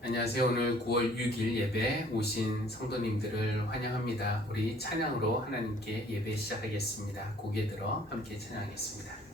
안녕하세요. 오늘 9월 6일 예배 오신 성도님들을 환영합니다. 우리 찬양으로 하나님께 예배 시작하겠습니다. 고개 들어 함께 찬양하겠습니다.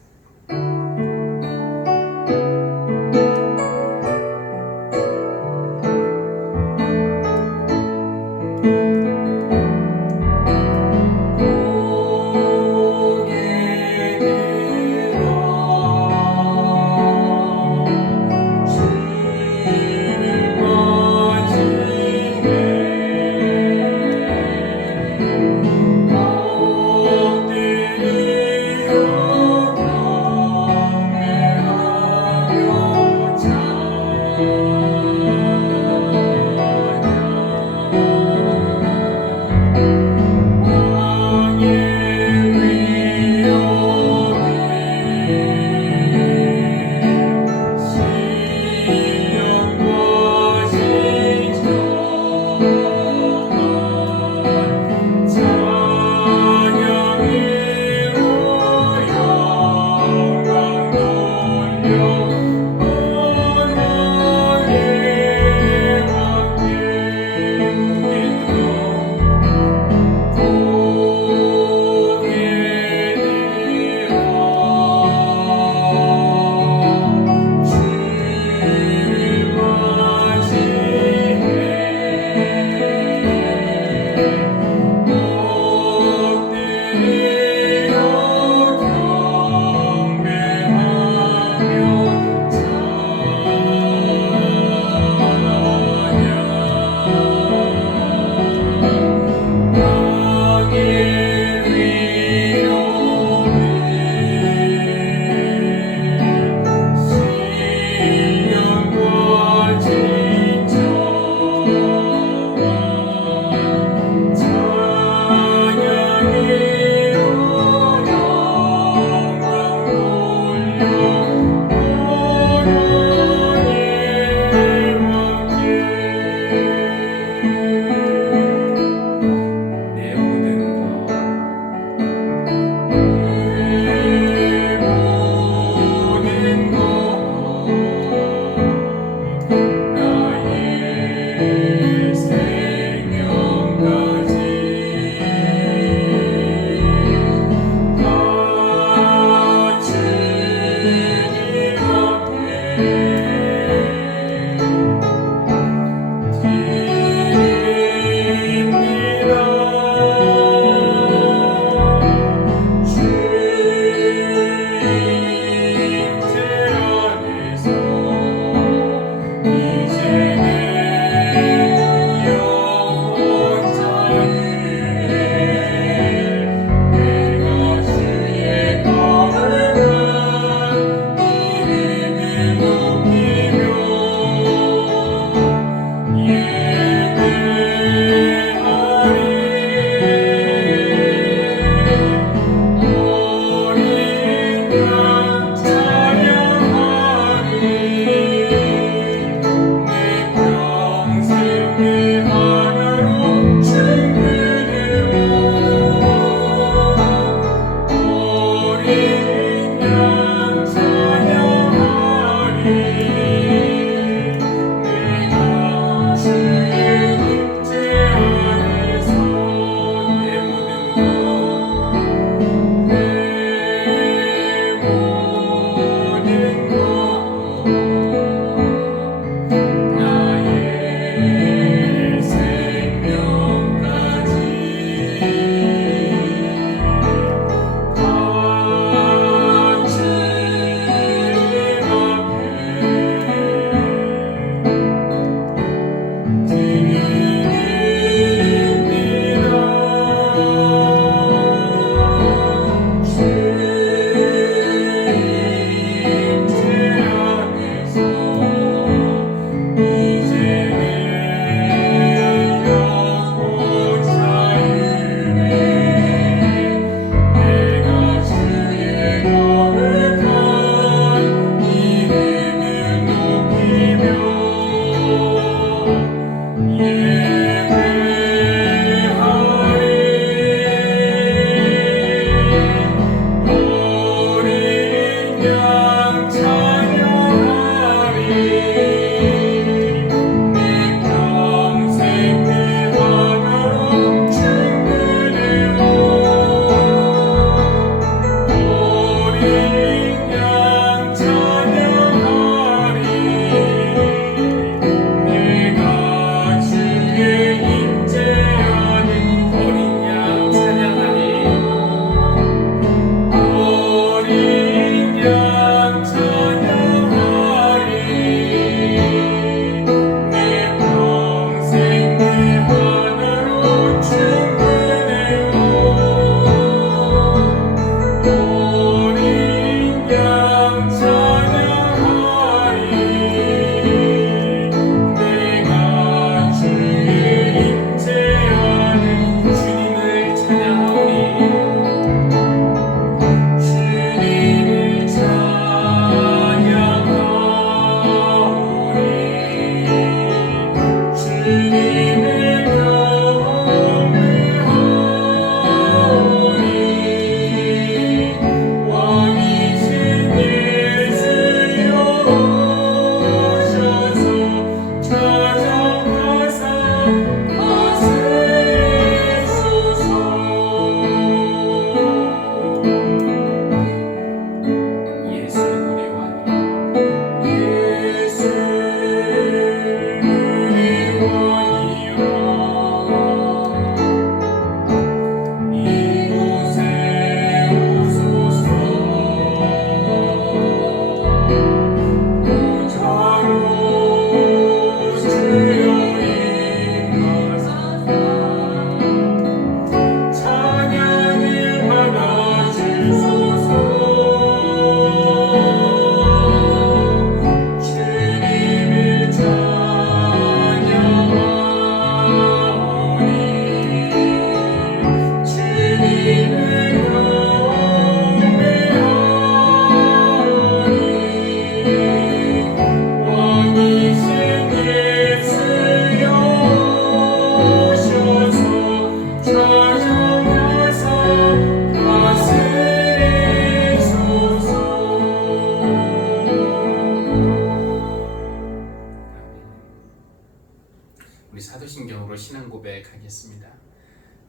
우리 사도신경으로 신앙 고백하겠습니다.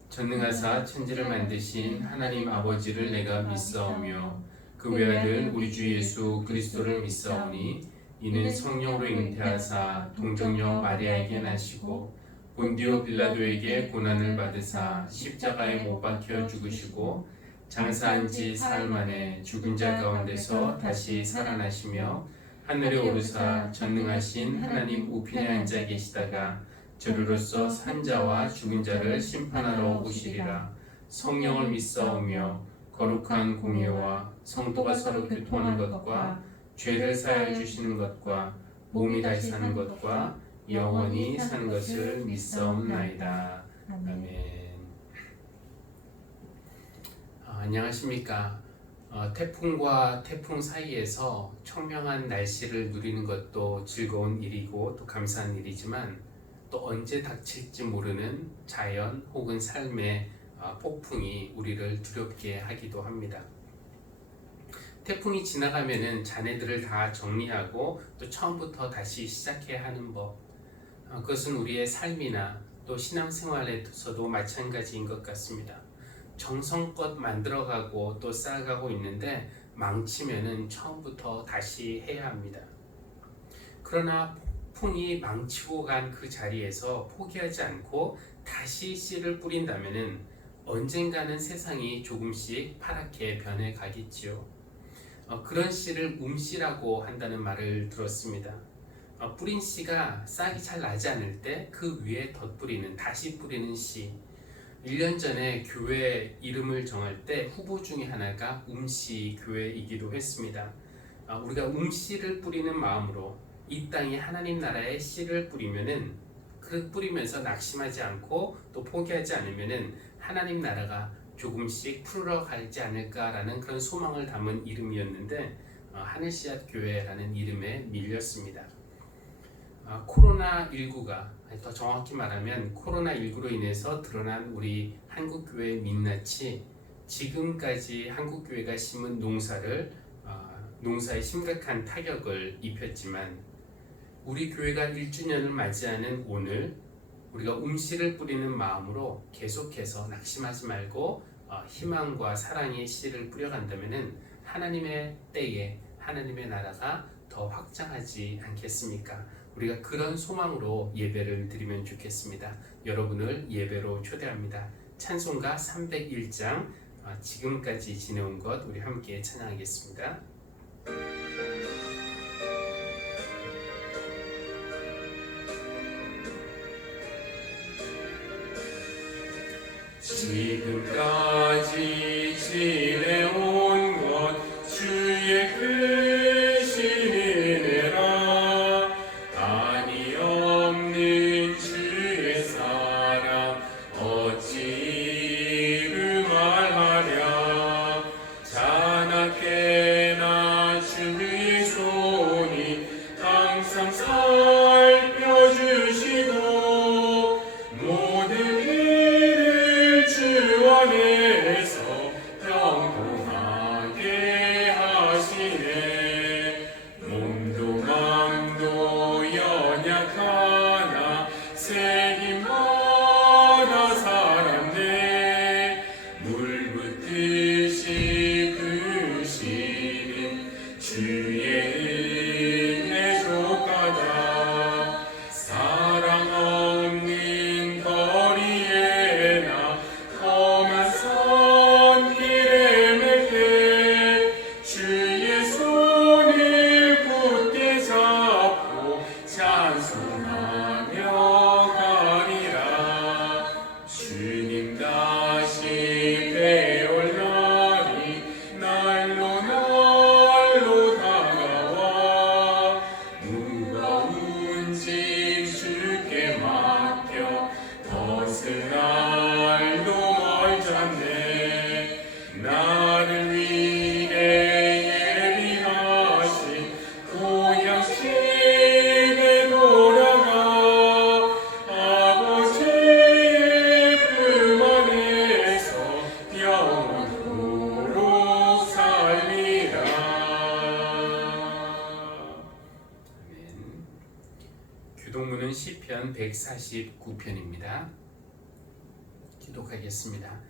전능하사 천지를 만드신 하나님 아버지를 내가 믿사오며 그 외아들 우리 주 예수 그리스도를 믿사오니 이는 성령으로 잉태하사 동정녀 마리아에게 나시고 본디오 빌라도에게 고난을 받으사 십자가에 못 박혀 죽으시고 장사한 지 사흘 만에 죽은 자 가운데서 다시 살아나시며 하늘에 오르사 전능하신 하나님 우편에 앉아 계시다가 저리로서 산 자와 죽은 자를 심판하러 오시리라. 성령을 믿사오며 거룩한 공예와 성도가 서로 교통하는 것과 죄를 사하여 주시는 것과 몸이 다시 사는 것과 영원히 사는 것을 믿사옵나이다. 아멘. 안녕하십니까. 태풍과 태풍 사이에서 청명한 날씨를 누리는 것도 즐거운 일이고 또 감사한 일이지만 또 언제 닥칠지 모르는 자연 혹은 삶의 폭풍이 우리를 두렵게 하기도 합니다. 태풍이 지나가면은 자네들을 다 정리하고 또 처음부터 다시 시작해야 하는 법, 그것은 우리의 삶이나 또 신앙생활에서도 마찬가지인 것 같습니다. 정성껏 만들어가고 또 쌓아가고 있는데 망치면은 처음부터 다시 해야 합니다. 그러나 폭풍이 망치고 간 그 자리에서 포기하지 않고 다시 씨를 뿌린다면은 언젠가는 세상이 조금씩 파랗게 변해가겠지요. 그런 씨를 움씨라고 한다는 말을 들었습니다. 뿌린 씨가 싹이 잘 나지 않을 때 그 위에 덧뿌리는, 다시 뿌리는 씨. 1년 전에 교회 이름을 정할 때 후보 중에 하나가 움씨 교회이기도 했습니다. 우리가 움씨를 뿌리는 마음으로 이 땅에 하나님 나라의 씨를 뿌리면은 그 뿌리면서 낙심하지 않고 또 포기하지 않으면은 하나님 나라가 조금씩 풀어가지 않을까라는 그런 소망을 담은 이름이었는데 하늘씨앗 교회라는 이름에 밀렸습니다. 코로나19가 더 정확히 말하면 코로나19로 인해서 드러난 우리 한국교회의 민낯이 지금까지 한국교회가 심은 농사에 심각한 타격을 입혔지만 우리 교회가 1주년을 맞이하는 오늘 우리가 움씨를 뿌리는 마음으로 계속해서 낙심하지 말고 희망과 사랑의 씨를 뿌려간다면 하나님의 때에 하나님의 나라가 더 확장하지 않겠습니까? 우리가 그런 소망으로 예배를 드리면 좋겠습니다. 여러분을 예배로 초대합니다. 찬송가 301장 지금까지 지내온 것 우리 함께 찬양하겠습니다. 지금까지 지내온 것 주의 크신 은혜라 한이 없는 주의 사랑 어찌 말하랴 자나깨나 주의 손이 항상 살펴주시고 모든 주 안에서 평온하게 하시네 몸도 마음도 연약하나 새 힘받아 살았네 물 붓듯이 부시는 주의 은혜 족하다 사랑 없는 거리에 나 험한 산길에 맬 때 주의 손을 굳게 잡고 찬송하며 가리라 주님 다시 뵈올 날이 날로 다가와 무거운 짐 주께 맡겨 덫을 날도 멀잖네 나를 위해 예비하신 고향 집에 돌아가 아버지의 품 안에서 영원토록 살리라. 아멘. 기도문은 시편 149편입니다. 기도하겠습니다.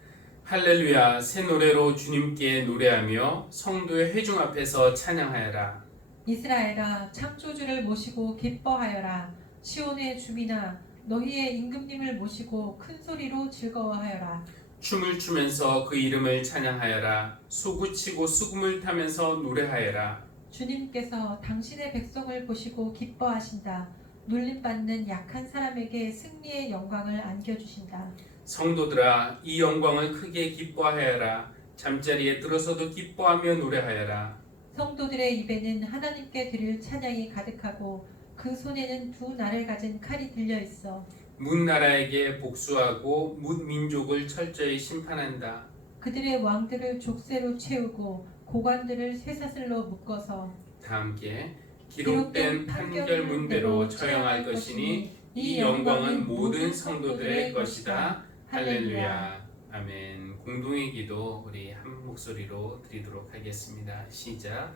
할렐루야, 새 노래로 주님께 노래하며 성도의 회중 앞에서 찬양하여라. 이스라엘아, 창조주를 모시고 기뻐하여라. 시온의 주민아, 너희의 임금님을 모시고 큰 소리로 즐거워하여라. 춤을 추면서 그 이름을 찬양하여라. 소구치고 수금을 타면서 노래하여라. 주님께서 당신의 백성을 보시고 기뻐하신다. 눌림받는 약한 사람에게 승리의 영광을 안겨주신다. 성도들아, 이 영광을 크게 기뻐하여라. 잠자리에 들어서도 기뻐하며 노래하여라. 성도들의 입에는 하나님께 드릴 찬양이 가득하고 그 손에는 두 날을 가진 칼이 들려 있어. 문 나라에게 복수하고 문 민족을 철저히 심판한다. 그들의 왕들을 족쇄로 채우고 고관들을 쇠사슬로 묶어서 다 함께 기록된 판결문대로 처형할 것이니 이 영광은 모든 성도들의 것이다. 할렐루야. 아멘. 공동의 기도 우리 한 목소리로 드리도록 하겠습니다. 시작.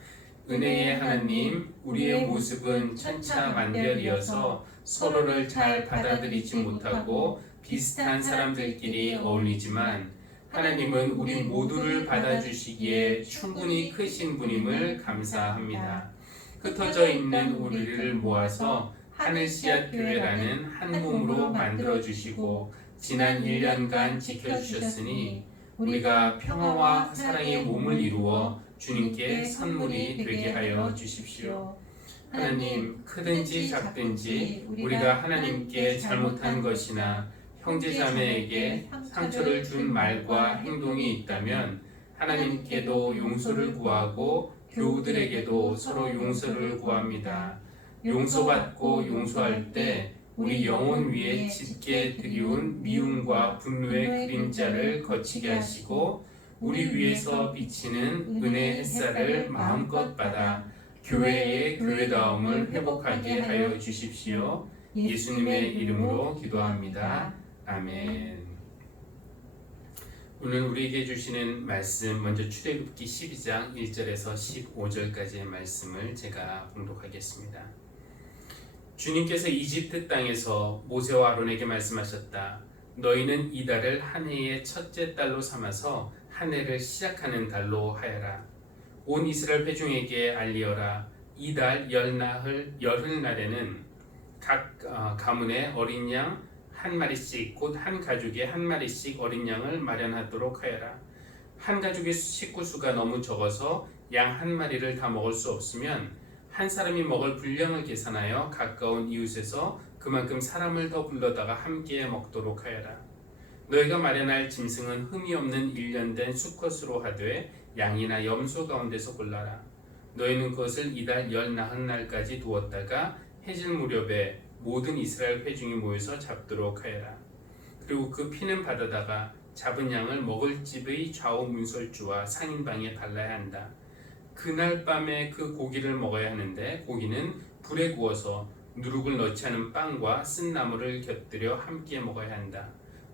은혜의 하나님, 우리의 모습은 천차만별이어서 서로를 잘 받아들이지 못하고 비슷한 사람들끼리 어울리지만 하나님은 우리 모두를 받아주시기에 충분히 크신 분임을 감사합니다. 흩어져 있는 우리를 모아서 하늘씨앗교회라는 한 몸으로 만들어주시고 지난 1년간 지켜주셨으니 우리가 평화와 사랑의 몸을 이루어 주님께 선물이 되게 하여 주십시오. 하나님, 크든지 작든지 우리가 하나님께 잘못한 것이나 형제자매에게 상처를 준 말과 행동이 있다면 하나님께도 용서를 구하고 교우들에게도 서로 용서를 구합니다. 용서받고 용서할 때 우리 영혼 위에 짙게 드리운 미움과 분노의 그림자를 거치게 하시고 우리 위에서 비치는 은혜의 햇살을 마음껏 받아 교회의 교회다움을 회복하게 하여 주십시오. 예수님의 이름으로 기도합니다. 아멘. 오늘 우리에게 주시는 말씀, 먼저 출애굽기 12장 1절에서 15절까지의 말씀을 제가 봉독하겠습니다. 주님께서 이집트 땅에서 모세와 아론에게 말씀하셨다. 너희는 이 달을 한 해의 첫째 달로 삼아서 한 해를 시작하는 달로 하여라. 온 이스라엘 회중에게 알리어라. 이 달 열흘날에는 각 가문에 어린 양 한 마리씩, 곧 한 가족에 한 마리씩 어린 양을 마련하도록 하여라. 한 가족의 식구 수가 너무 적어서 양 한 마리를 다 먹을 수 없으면 한 사람이 먹을 분량을 계산하여 가까운 이웃에서 그만큼 사람을 더 불러다가 함께 먹도록 하여라. 너희가 마련할 짐승은 흠이 없는 일련된 수컷으로 하되 양이나 염소 가운데서 골라라. 너희는 그것을 이달 40날까지 두었다가 해질 무렵에 모든 이스라엘 회중이 모여서 잡도록 하여라. 그리고 그 피는 받아다가 잡은 양을 먹을 집의 좌우 문설주와 상인방에 발라야 한다. 그날 밤에 그 고기를 먹어야 하는데 고기는 불에 구워서 누룩을 넣지 않은 빵과 쓴 나물을 곁들여 함께 먹어야 한다.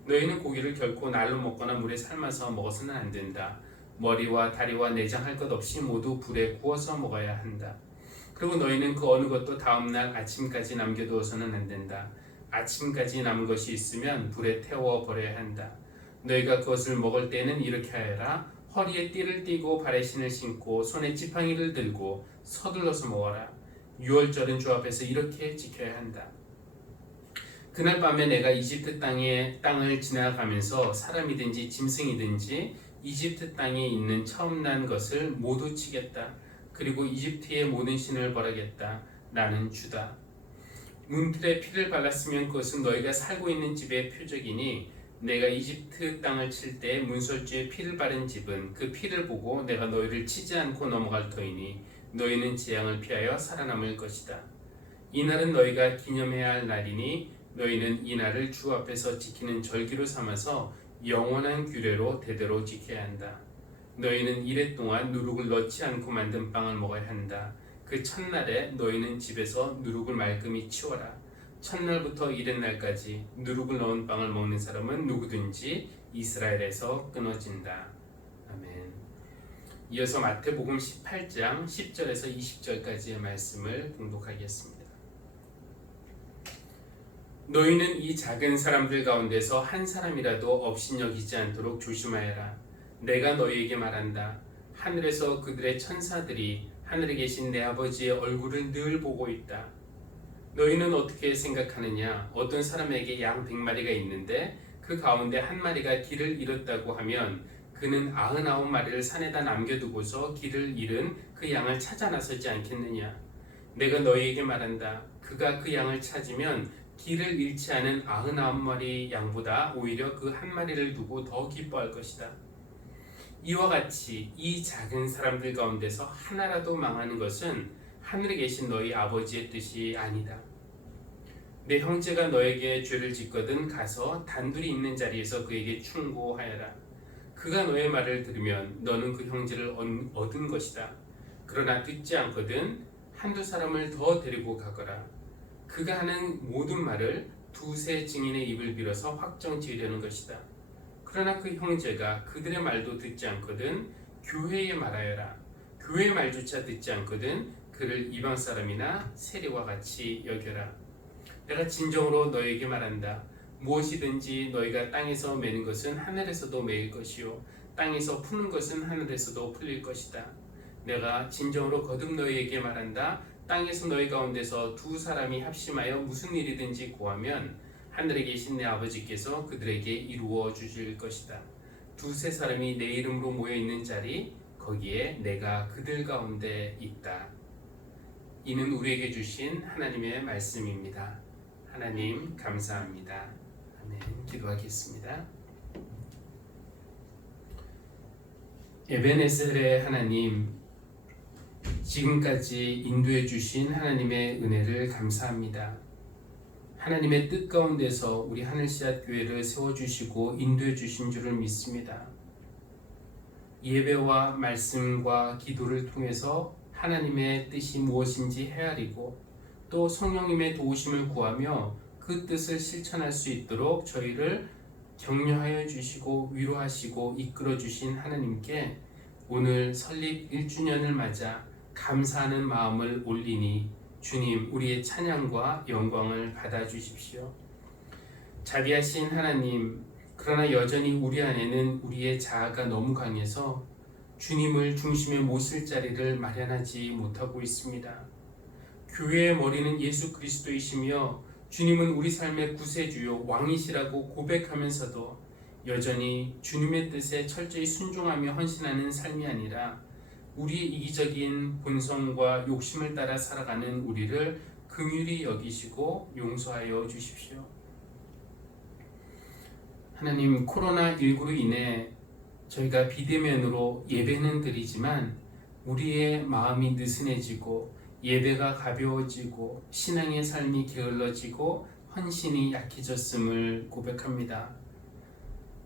너희는 고기를 결코 날로 먹거나 물에 삶아서 먹어서는 안 된다. 머리와 다리와 내장 할 것 없이 모두 불에 구워서 먹어야 한다. 그리고 너희는 그 어느 것도 다음날 아침까지 남겨두어서는 안 된다. 아침까지 남은 것이 있으면 불에 태워 버려야 한다. 너희가 그것을 먹을 때는 이렇게 하여라. 허리에 띠를 띠고 발에 신을 신고 손에 지팡이를 들고 서둘러서 먹어라. 유월절은 주 앞에서 이렇게 지켜야 한다. 그날 밤에 내가 이집트 땅을 지나가면서 사람이든지 짐승이든지 이집트 땅에 있는 처음 난 것을 모두 치겠다. 그리고 이집트의 모든 신을 벌하겠다. 나는 주다. 문틀에 피를 발랐으면 그것은 너희가 살고 있는 집의 표적이니 내가 이집트 땅을 칠 때 문설주에 피를 바른 집은 그 피를 보고 내가 너희를 치지 않고 넘어갈 터이니 너희는 재앙을 피하여 살아남을 것이다. 이 날은 너희가 기념해야 할 날이니 너희는 이 날을 주 앞에서 지키는 절기로 삼아서 영원한 규례로 대대로 지켜야 한다. 너희는 이래 동안 누룩을 넣지 않고 만든 빵을 먹어야 한다. 그 첫날에 너희는 집에서 누룩을 말끔히 치워라. 첫날부터 이튿날까지 누룩을 넣은 빵을 먹는 사람은 누구든지 이스라엘에서 끊어진다. 아멘. 이어서 마태복음 18장 10절에서 20절까지의 말씀을 봉독하겠습니다. 너희는 이 작은 사람들 가운데서 한 사람이라도 업신여기지 않도록 조심하여라. 내가 너희에게 말한다. 하늘에서 그들의 천사들이 하늘에 계신 내 아버지의 얼굴을 늘 보고 있다. 너희는 어떻게 생각하느냐? 어떤 사람에게 양 100마리가 있는데 그 가운데 한 마리가 길을 잃었다고 하면 그는 99마리를 산에다 남겨두고서 길을 잃은 그 양을 찾아 나서지 않겠느냐? 내가 너희에게 말한다. 그가 그 양을 찾으면 길을 잃지 않은 99마리 양보다 오히려 그 한 마리를 두고 더 기뻐할 것이다. 이와 같이 이 작은 사람들 가운데서 하나라도 망하는 것은 하늘에 계신 너희 아버지의 뜻이 아니다. 내 형제가 너에게 죄를 짓거든 가서 단둘이 있는 자리에서 그에게 충고하여라. 그가 너의 말을 들으면 너는 그 형제를 얻은 것이다. 그러나 듣지 않거든 한두 사람을 더 데리고 가거라. 그가 하는 모든 말을 두세 증인의 입을 빌어서 확정 지으려는 것이다. 그러나 그 형제가 그들의 말도 듣지 않거든 교회에 말하여라. 교회의 말조차 듣지 않거든 그를 이방 사람이나 세리와 같이 여겨라. 내가 진정으로 너에게 말한다. 무엇이든지 너희가 땅에서 매는 것은 하늘에서도 매일 것이요 땅에서 푸는 것은 하늘에서도 풀릴 것이다. 내가 진정으로 거듭 너희에게 말한다. 땅에서 너희 가운데서 두 사람이 합심하여 무슨 일이든지 구하면 하늘에 계신 내 아버지께서 그들에게 이루어 주실 것이다. 두세 사람이 내 이름으로 모여 있는 자리 거기에 내가 그들 가운데 있다. 이는 우리에게 주신 하나님의 말씀입니다. 하나님 감사합니다. 아멘. 기도하겠습니다. 에베네셀의 하나님, 지금까지 인도해 주신 하나님의 은혜를 감사합니다. 하나님의 뜻 가운데서 우리 하늘씨앗 교회를 세워주시고 인도해 주신 줄을 믿습니다. 예배와 말씀과 기도를 통해서 하나님의 뜻이 무엇인지 헤아리고 또 성령님의 도우심을 구하며 그 뜻을 실천할 수 있도록 저희를 격려하여 주시고 위로하시고 이끌어 주신 하나님께 오늘 설립 1주년을 맞아 감사하는 마음을 올리니 주님 우리의 찬양과 영광을 받아주십시오. 자비하신 하나님, 그러나 여전히 우리 안에는 우리의 자아가 너무 강해서 주님을 중심에 모실 자리를 마련하지 못하고 있습니다. 교회의 머리는 예수 그리스도이시며 주님은 우리 삶의 구세주요 왕이시라고 고백하면서도 여전히 주님의 뜻에 철저히 순종하며 헌신하는 삶이 아니라 우리의 이기적인 본성과 욕심을 따라 살아가는 우리를 긍휼히 여기시고 용서하여 주십시오. 하나님, 코로나19로 인해 저희가 비대면으로 예배는 드리지만 우리의 마음이 느슨해지고 예배가 가벼워지고 신앙의 삶이 게을러지고 헌신이 약해졌음을 고백합니다.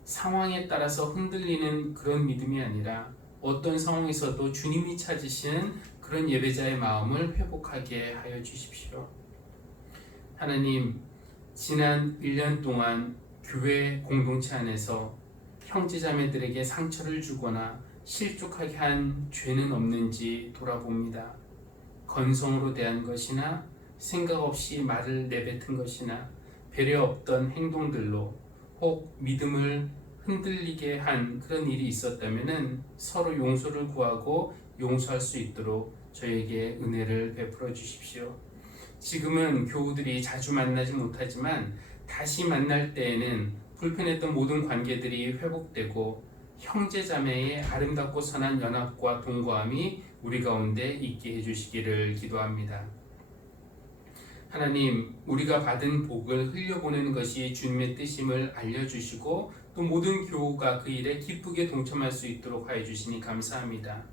상황에 따라서 흔들리는 그런 믿음이 아니라 어떤 상황에서도 주님이 찾으시는 그런 예배자의 마음을 회복하게 하여 주십시오. 하나님, 지난 1년 동안 교회 공동체 안에서 형제자매들에게 상처를 주거나 실족하게 한 죄는 없는지 돌아봅니다. 건성으로 대한 것이나 생각 없이 말을 내뱉은 것이나 배려 없던 행동들로 혹 믿음을 흔들리게 한 그런 일이 있었다면 서로 용서를 구하고 용서할 수 있도록 저에게 은혜를 베풀어 주십시오. 지금은 교우들이 자주 만나지 못하지만 다시 만날 때에는 불편했던 모든 관계들이 회복되고 형제자매의 아름답고 선한 연합과 동거함이 우리 가운데 있게 해주시기를 기도합니다. 하나님, 우리가 받은 복을 흘려보내는 것이 주님의 뜻임을 알려주시고 또 모든 교우가 그 일에 기쁘게 동참할 수 있도록 하여 주시니 감사합니다.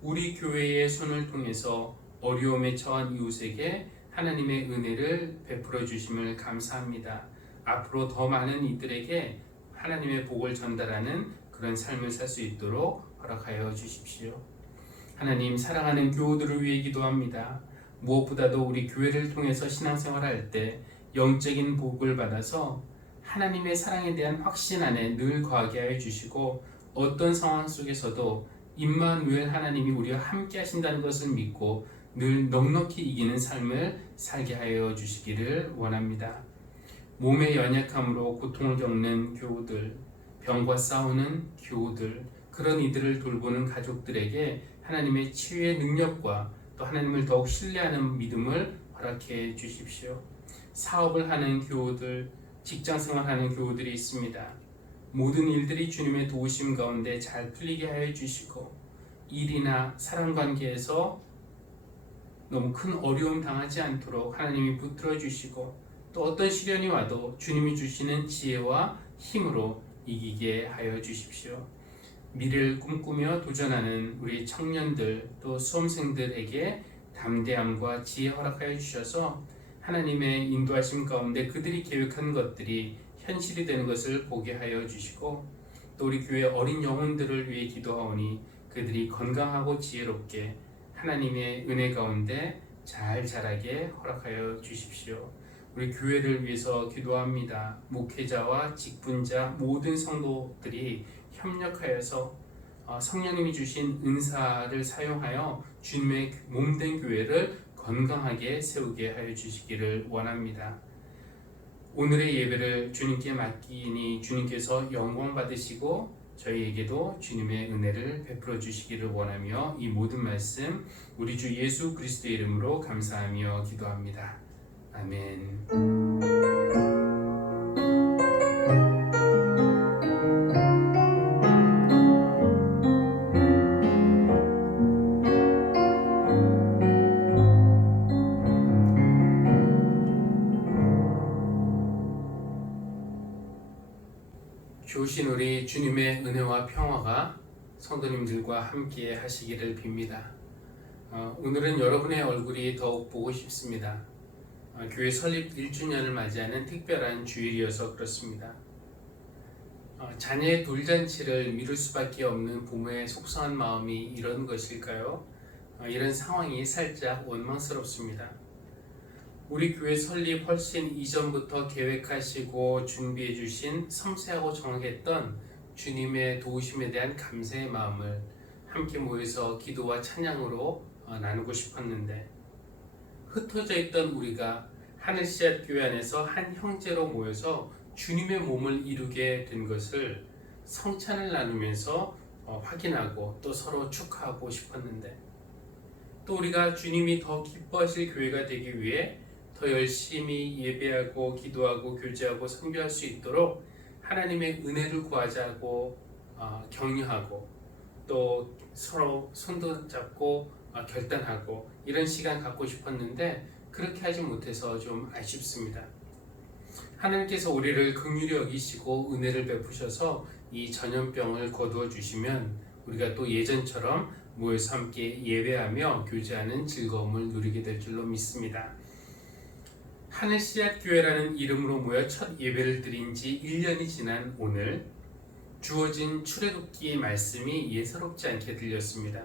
우리 교회의 손을 통해서 어려움에 처한 이웃에게 하나님의 은혜를 베풀어 주심을 감사합니다. 앞으로 더 많은 이들에게 하나님의 복을 전달하는 그런 삶을 살 수 있도록 허락하여 주십시오. 하나님, 사랑하는 교우들을 위해 기도합니다. 무엇보다도 우리 교회를 통해서 신앙생활할 때 영적인 복을 받아서 하나님의 사랑에 대한 확신 안에 늘 거하게 하여 주시고 어떤 상황 속에서도 임마누엘 하나님이 우리와 함께 하신다는 것을 믿고 늘 넉넉히 이기는 삶을 살게 하여 주시기를 원합니다. 몸의 연약함으로 고통을 겪는 교우들, 병과 싸우는 교우들, 그런 이들을 돌보는 가족들에게 하나님의 치유의 능력과 또 하나님을 더욱 신뢰하는 믿음을 허락해 주십시오. 사업을 하는 교우들, 직장 생활하는 교우들이 있습니다. 모든 일들이 주님의 도우심 가운데 잘 풀리게 하여 주시고, 일이나 사람 관계에서 너무 큰 어려움 당하지 않도록 하나님이 붙들어 주시고, 또 어떤 시련이 와도 주님이 주시는 지혜와 힘으로 이기게 하여 주십시오. 미래를 꿈꾸며 도전하는 우리 청년들 또 수험생들에게 담대함과 지혜 허락하여 주셔서 하나님의 인도하심 가운데 그들이 계획한 것들이 현실이 되는 것을 보게 하여 주시고, 또 우리 교회 어린 영혼들을 위해 기도하오니 그들이 건강하고 지혜롭게 하나님의 은혜 가운데 잘 자라게 허락하여 주십시오. 우리 교회를 위해서 기도합니다. 목회자와 직분자 모든 성도들이 협력하여서 성령님이 주신 은사를 사용하여 주님의 몸된 교회를 건강하게 세우게 하여 주시기를 원합니다. 오늘의 예배를 주님께 맡기니 주님께서 영광 받으시고 저희에게도 주님의 은혜를 베풀어 주시기를 원하며 이 모든 말씀 우리 주 예수 그리스도의 이름으로 감사하며 기도합니다. 아멘. 주신 우리 주님의 은혜와 평화가 성도님들과 함께 하시기를 빕니다. 오늘은 여러분의 얼굴이 더욱 보고 싶습니다. 교회 설립 1주년을 맞이하는 특별한 주일이어서 그렇습니다. 자녀의 돌잔치를 미룰 수밖에 없는 부모의 속상한 마음이 이런 것일까요? 이런 상황이 살짝 원망스럽습니다. 우리 교회 설립 훨씬 이전부터 계획하시고 준비해 주신 섬세하고 정확했던 주님의 도우심에 대한 감사의 마음을 함께 모여서 기도와 찬양으로 나누고 싶었는데, 흩어져 있던 우리가 하늘씨앗 교회 안에서 한 형제로 모여서 주님의 몸을 이루게 된 것을 성찬을 나누면서 확인하고 또 서로 축하하고 싶었는데, 또 우리가 주님이 더 기뻐하실 교회가 되기 위해 더 열심히 예배하고 기도하고 교제하고 선교할 수 있도록 하나님의 은혜를 구하자고 격려하고, 또 서로 손도 잡고 결단하고 이런 시간 갖고 싶었는데 그렇게 하지 못해서 좀 아쉽습니다. 하나님께서 우리를 긍휼히 여기시고 은혜를 베푸셔서 이 전염병을 거두어 주시면 우리가 또 예전처럼 모여서 함께 예배하며 교제하는 즐거움을 누리게 될 줄로 믿습니다. 하늘씨앗 교회라는 이름으로 모여 첫 예배를 드린 지 1년이 지난 오늘 주어진 출애굽기의 말씀이 예사롭지 않게 들렸습니다.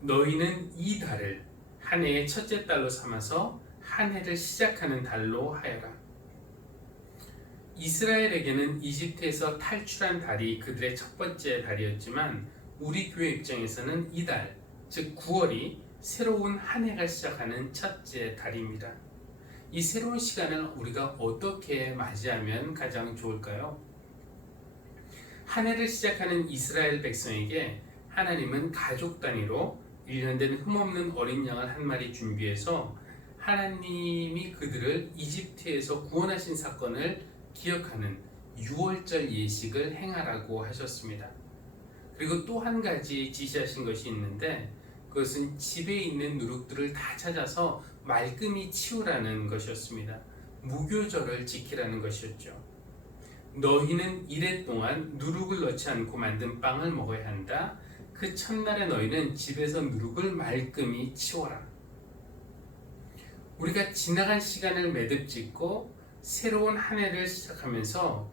너희는 이 달을 한 해의 첫째 달로 삼아서 한 해를 시작하는 달로 하여라. 이스라엘에게는 이집트에서 탈출한 달이 그들의 첫 번째 달이었지만 우리 교회 입장에서는 이 달, 즉 9월이 새로운 한 해가 시작하는 첫째 달입니다. 이 새로운 시간을 우리가 어떻게 맞이하면 가장 좋을까요? 한 해를 시작하는 이스라엘 백성에게 하나님은 가족 단위로 1년 된 흠없는 어린 양을 한 마리 준비해서 하나님이 그들을 이집트에서 구원하신 사건을 기억하는 유월절 예식을 행하라고 하셨습니다. 그리고 또 한 가지 지시하신 것이 있는데, 그것은 집에 있는 누룩들을 다 찾아서 말끔히 치우라는 것이었습니다. 무교절을 지키라는 것이었죠. 너희는 이래 동안 누룩을 넣지 않고 만든 빵을 먹어야 한다. 그 첫날에 너희는 집에서 누룩을 말끔히 치워라. 우리가 지나간 시간을 매듭짓고 새로운 한 해를 시작하면서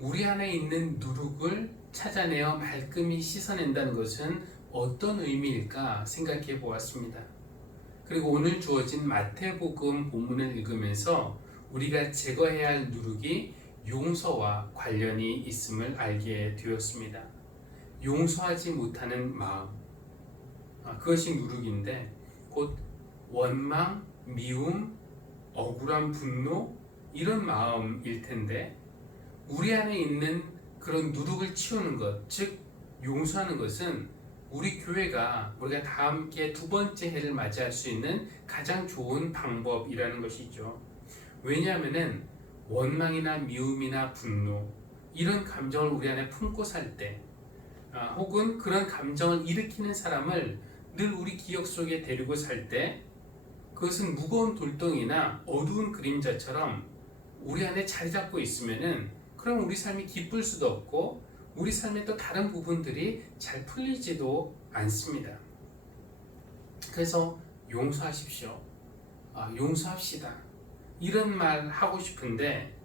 우리 안에 있는 누룩을 찾아내어 말끔히 씻어낸다는 것은 어떤 의미일까 생각해 보았습니다. 그리고 오늘 주어진 마태복음 본문을 읽으면서 우리가 제거해야 할 누룩이 용서와 관련이 있음을 알게 되었습니다. 용서하지 못하는 마음, 그것이 누룩인데 곧 원망, 미움, 억울한 분노, 이런 마음일 텐데 우리 안에 있는 그런 누룩을 치우는 것, 즉 용서하는 것은 우리 교회가 우리가 다 함께 두 번째 해를 맞이할 수 있는 가장 좋은 방법이라는 것이죠. 왜냐하면은 원망이나 미움이나 분노 이런 감정을 우리 안에 품고 살 때, 혹은 그런 감정을 일으키는 사람을 늘 우리 기억 속에 데리고 살 때, 그것은 무거운 돌덩이나 어두운 그림자처럼 우리 안에 자리 잡고 있으면은 그럼 우리 삶이 기쁠 수도 없고 우리 삶의 또 다른 부분들이 잘 풀리지도 않습니다. 그래서 용서하십시오. 용서합시다. 이런 말 하고 싶은데,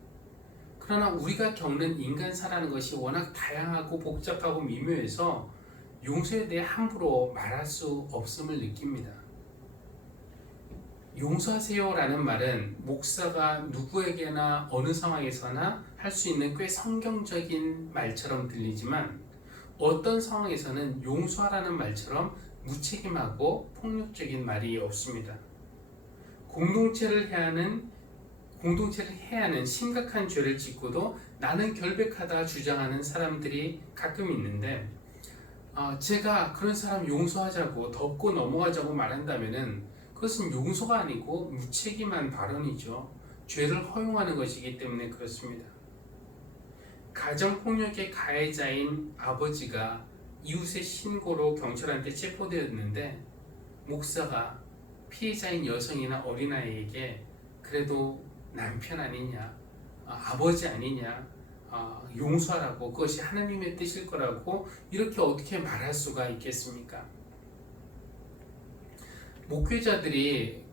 그러나 우리가 겪는 인간사라는 것이 워낙 다양하고 복잡하고 미묘해서 용서에 대해 함부로 말할 수 없음을 느낍니다. 용서하세요라는 말은 목사가 누구에게나 어느 상황에서나 할 수 있는 꽤 성경적인 말처럼 들리지만, 어떤 상황에서는 용서하라는 말처럼 무책임하고 폭력적인 말이 없습니다. 공동체를 해야 하는 심각한 죄를 짓고도 나는 결백하다 주장하는 사람들이 가끔 있는데, 제가 그런 사람 용서하자고 덮고 넘어가자고 말한다면은 그것은 용서가 아니고 무책임한 발언이죠. 죄를 허용하는 것이기 때문에 그렇습니다. 가정폭력의 가해자인 아버지가 이웃의 신고로 경찰한테 체포되었는데, 목사가 피해자인 여성이나 어린아이에게 그래도 남편 아니냐, 아버지 아니냐, 용서하라고, 그것이 하나님의 뜻일 거라고 이렇게 어떻게 말할 수가 있겠습니까? 목회자들이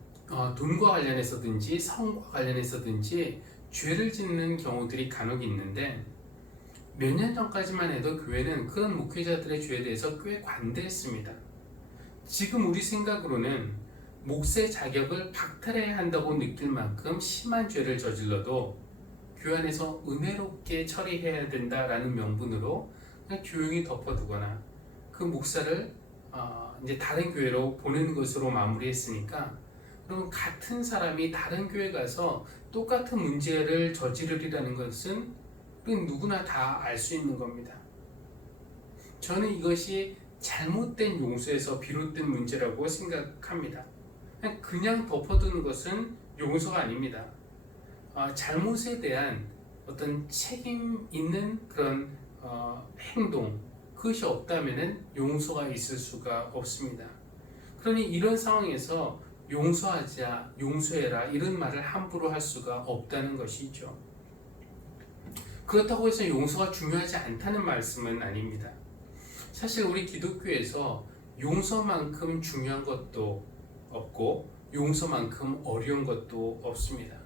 돈과 관련해서든지 성과 관련해서든지 죄를 짓는 경우들이 간혹 있는데, 몇 년 전까지만 해도 교회는 그런 목회자들의 죄에 대해서 꽤 관대했습니다. 지금 우리 생각으로는 목사의 자격을 박탈해야 한다고 느낄 만큼 심한 죄를 저질러도 교회 안에서 은혜롭게 처리해야 된다라는 명분으로 그냥 조용히 덮어두거나 그 목사를 이제 다른 교회로 보내는 것으로 마무리했으니까, 그럼 같은 사람이 다른 교회 가서 똑같은 문제를 저지르리라는 것은 누구나 다 알 수 있는 겁니다. 저는 이것이 잘못된 용서에서 비롯된 문제라고 생각합니다. 그냥 덮어두는 것은 용서가 아닙니다. 잘못에 대한 어떤 책임 있는 그런 행동, 그것이 없다면 용서가 있을 수가 없습니다. 그러니 이런 상황에서 용서하자, 용서해라 이런 말을 함부로 할 수가 없다는 것이죠. 그렇다고 해서 용서가 중요하지 않다는 말씀은 아닙니다. 사실 우리 기독교에서 용서만큼 중요한 것도 없고 용서만큼 어려운 것도 없습니다.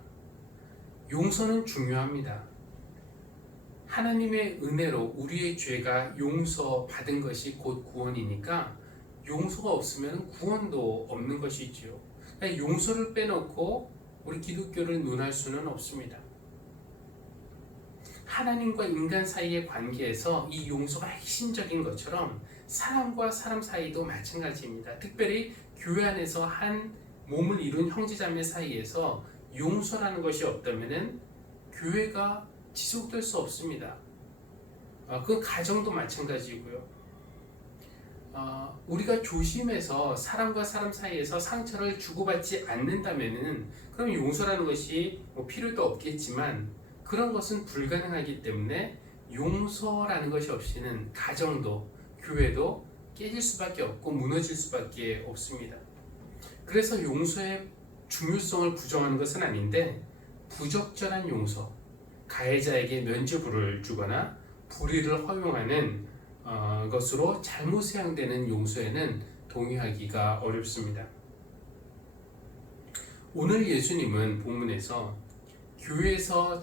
용서는 중요합니다. 하나님의 은혜로 우리의 죄가 용서받은 것이 곧 구원이니까 용서가 없으면 구원도 없는 것이지요. 그러니까 용서를 빼놓고 우리 기독교를 논할 수는 없습니다. 하나님과 인간 사이의 관계에서 이 용서가 핵심적인 것처럼 사람과 사람 사이도 마찬가지입니다. 특별히 교회 안에서 한 몸을 이룬 형제자매 사이에서 용서라는 것이 없다면 교회가 지속될 수 없습니다. 그 가정도 마찬가지고요. 우리가 조심해서 사람과 사람 사이에서 상처를 주고받지 않는다면 그럼 용서라는 것이 필요도 없겠지만, 그런 것은 불가능하기 때문에 용서라는 것이 없이는 가정도 교회도 깨질 수밖에 없고 무너질 수밖에 없습니다. 그래서 용서의 중요성을 부정하는 것은 아닌데, 부적절한 용서, 가해자에게 면죄부를 주거나 불의를 허용하는 것으로 잘못 사용되는 용서에는 동의하기가 어렵습니다. 오늘 예수님은 본문에서 교회에서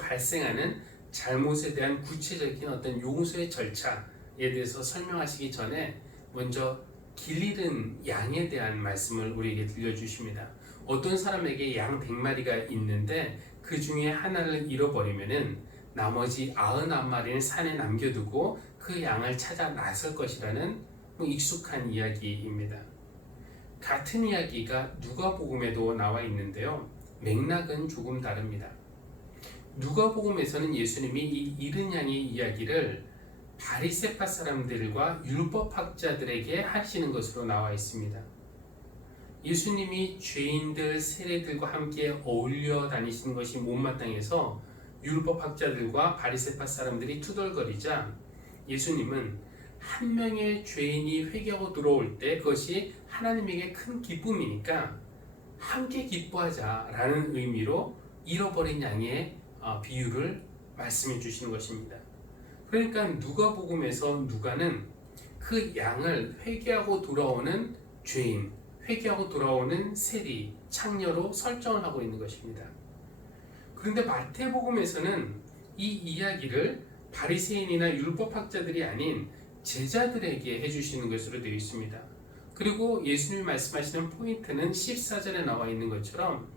발생하는 잘못에 대한 구체적인 어떤 용서의 절차에 대해서 설명하시기 전에 먼저 길 잃은 양에 대한 말씀을 우리에게 들려주십니다. 어떤 사람에게 양 100마리가 있는데 그 중에 하나를 잃어버리면은 나머지 99마리는 산에 남겨두고 그 양을 찾아 나설 것이라는 익숙한 이야기입니다. 같은 이야기가 누가복음에도 나와 있는데요. 맥락은 조금 다릅니다. 누가복음에서는 예수님이 이 잃은 양의 이야기를 바리새파 사람들과 율법학자들에게 하시는 것으로 나와 있습니다. 예수님이 죄인들, 세례들과 함께 어울려 다니시는 것이 못마땅해서 율법학자들과 바리새파 사람들이 투덜거리자 예수님은 한 명의 죄인이 회개하고 들어올 때 그것이 하나님에게 큰 기쁨이니까 함께 기뻐하자라는 의미로 잃어버린 양의 비유를 말씀해 주시는 것입니다. 그러니까 누가복음에서 누가는 그 양을 회개하고 돌아오는 죄인, 회개하고 돌아오는 세리, 창녀로 설정을 하고 있는 것입니다. 그런데 마태복음에서는 이 이야기를 바리새인이나 율법학자들이 아닌 제자들에게 해주시는 것으로 되어 있습니다. 그리고 예수님이 말씀하시는 포인트는 14절에 나와 있는 것처럼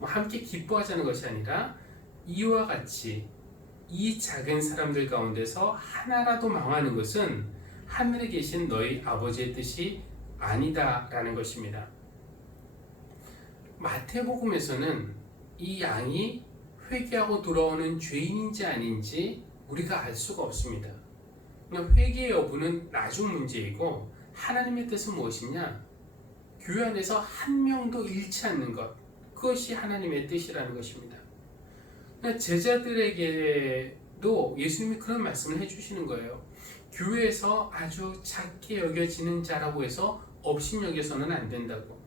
함께 기뻐하자는 것이 아니라 이와 같이 이 작은 사람들 가운데서 하나라도 망하는 것은 하늘에 계신 너희 아버지의 뜻이 아니다라는 것입니다. 마태복음에서는 이 양이 회개하고 돌아오는 죄인인지 아닌지 우리가 알 수가 없습니다. 회개 여부는 나중 문제이고 하나님의 뜻은 무엇이냐? 교회 안에서 한 명도 잃지 않는 것, 그것이 하나님의 뜻이라는 것입니다. 제자들에게도 예수님이 그런 말씀을 해주시는 거예요. 교회에서 아주 작게 여겨지는 자라고 해서 업신 여겨서는 안 된다고,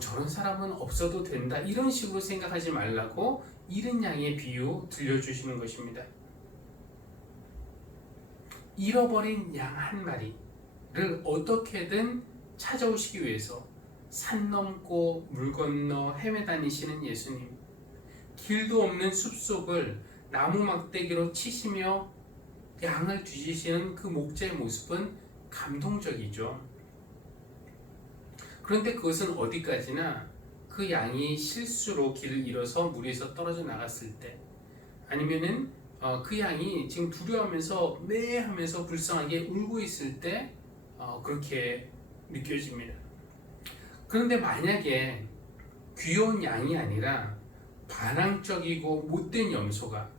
저런 사람은 없어도 된다, 이런 식으로 생각하지 말라고 잃은 양의 비유 들려주시는 것입니다. 잃어버린 양 한 마리를 어떻게든 찾아오시기 위해서 산 넘고 물 건너 헤매 다니시는 예수님, 길도 없는 숲속을 나무 막대기로 치시며 양을 뒤지시는 그 목자의 모습은 감동적이죠. 그런데 그것은 어디까지나 그 양이 실수로 길을 잃어서 물에서 떨어져 나갔을 때, 아니면은 그 양이 지금 두려워하면서 매하면서 불쌍하게 울고 있을 때 그렇게 느껴집니다. 그런데 만약에 귀여운 양이 아니라 반항적이고 못된 염소가